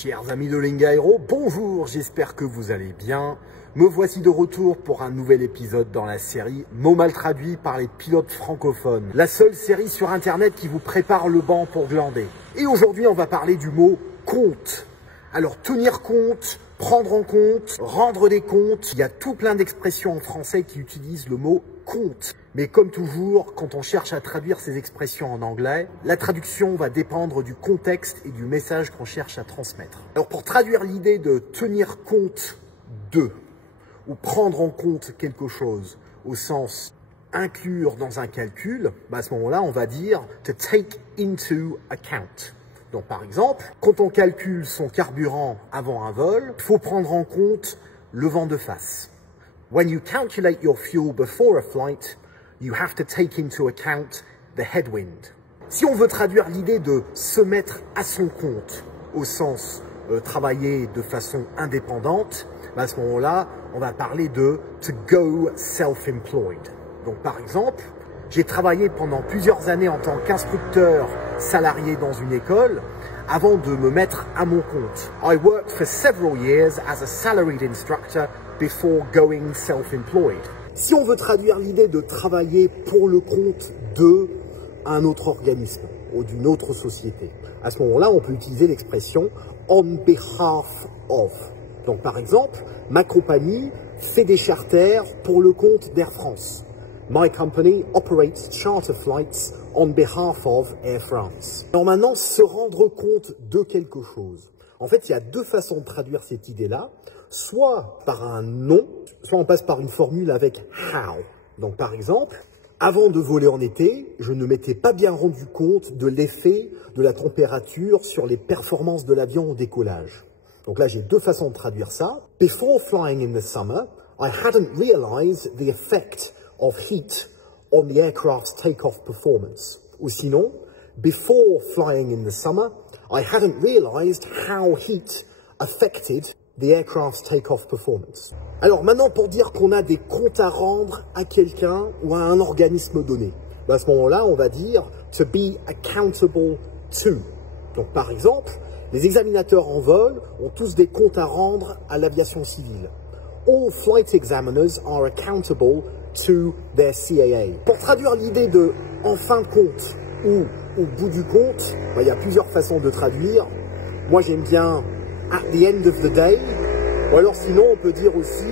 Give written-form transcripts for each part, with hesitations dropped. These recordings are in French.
Chers amis de Lingaero, bonjour, j'espère que vous allez bien. Me voici de retour pour un nouvel épisode dans la série Mots mal traduits par les pilotes francophones. La seule série sur internet qui vous prépare le banc pour glander. Et aujourd'hui, on va parler du mot compte. Alors, tenir compte, prendre en compte, rendre des comptes. Il y a tout plein d'expressions en français qui utilisent le mot compte. Mais comme toujours, quand on cherche à traduire ces expressions en anglais, la traduction va dépendre du contexte et du message qu'on cherche à transmettre. Alors pour traduire l'idée de tenir compte de, ou prendre en compte quelque chose au sens inclure dans un calcul, à ce moment-là, on va dire to take into account. Donc par exemple, quand on calcule son carburant avant un vol, il faut prendre en compte le vent de face. When you calculate your fuel before a flight, you have to take into account the headwind. Si on veut traduire l'idée de se mettre à son compte, au sens travailler de façon indépendante, à ce moment-là, on va parler de to go self-employed. Donc par exemple, j'ai travaillé pendant plusieurs années en tant qu'instructeur salarié dans une école avant de me mettre à mon compte. I worked for several years as a salaried instructor before going self-employed. Si on veut traduire l'idée de travailler pour le compte de un autre organisme ou d'une autre société, à ce moment-là, on peut utiliser l'expression on behalf of. Donc par exemple, ma compagnie fait des charters pour le compte d'Air France. My company operates charter flights on behalf of Air France. Alors maintenant, se rendre compte de quelque chose. En fait, il y a deux façons de traduire cette idée-là. Soit par un nom, soit on passe par une formule avec how. Donc par exemple, avant de voler en été, je ne m'étais pas bien rendu compte de l'effet de la température sur les performances de l'avion au décollage. Donc là, j'ai deux façons de traduire ça. Before flying in the summer, I hadn't realized the effect of heat on the aircraft's take-off performance. Ou sinon, before flying in the summer, I hadn't realized how heat affected the aircraft's take-off performance. Alors maintenant, pour dire qu'on a des comptes à rendre à quelqu'un ou à un organisme donné, à ce moment-là, on va dire to be accountable to. Donc par exemple, les examinateurs en vol ont tous des comptes à rendre à l'aviation civile. All flight examiners are accountable to their CAA. Pour traduire l'idée de en fin de compte ou au bout du compte, il y a plusieurs façons de traduire. Moi, j'aime bien at the end of the day, ou alors sinon, on peut dire aussi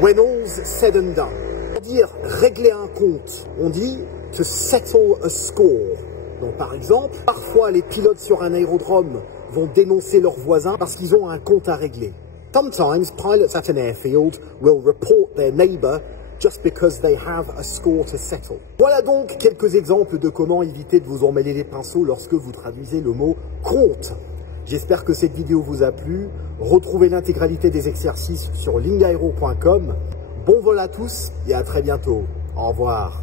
when all's said and done. Pour dire régler un compte, on dit to settle a score. Donc par exemple, parfois les pilotes sur un aérodrome vont dénoncer leurs voisins parce qu'ils ont un compte à régler. Sometimes pilots at an airfield will report their neighbor just because they have a score to settle. Voilà donc quelques exemples de comment éviter de vous emmêler les pinceaux lorsque vous traduisez le mot compte. J'espère que cette vidéo vous a plu. Retrouvez l'intégralité des exercices sur lingaero.com. Bon vol à tous et à très bientôt. Au revoir.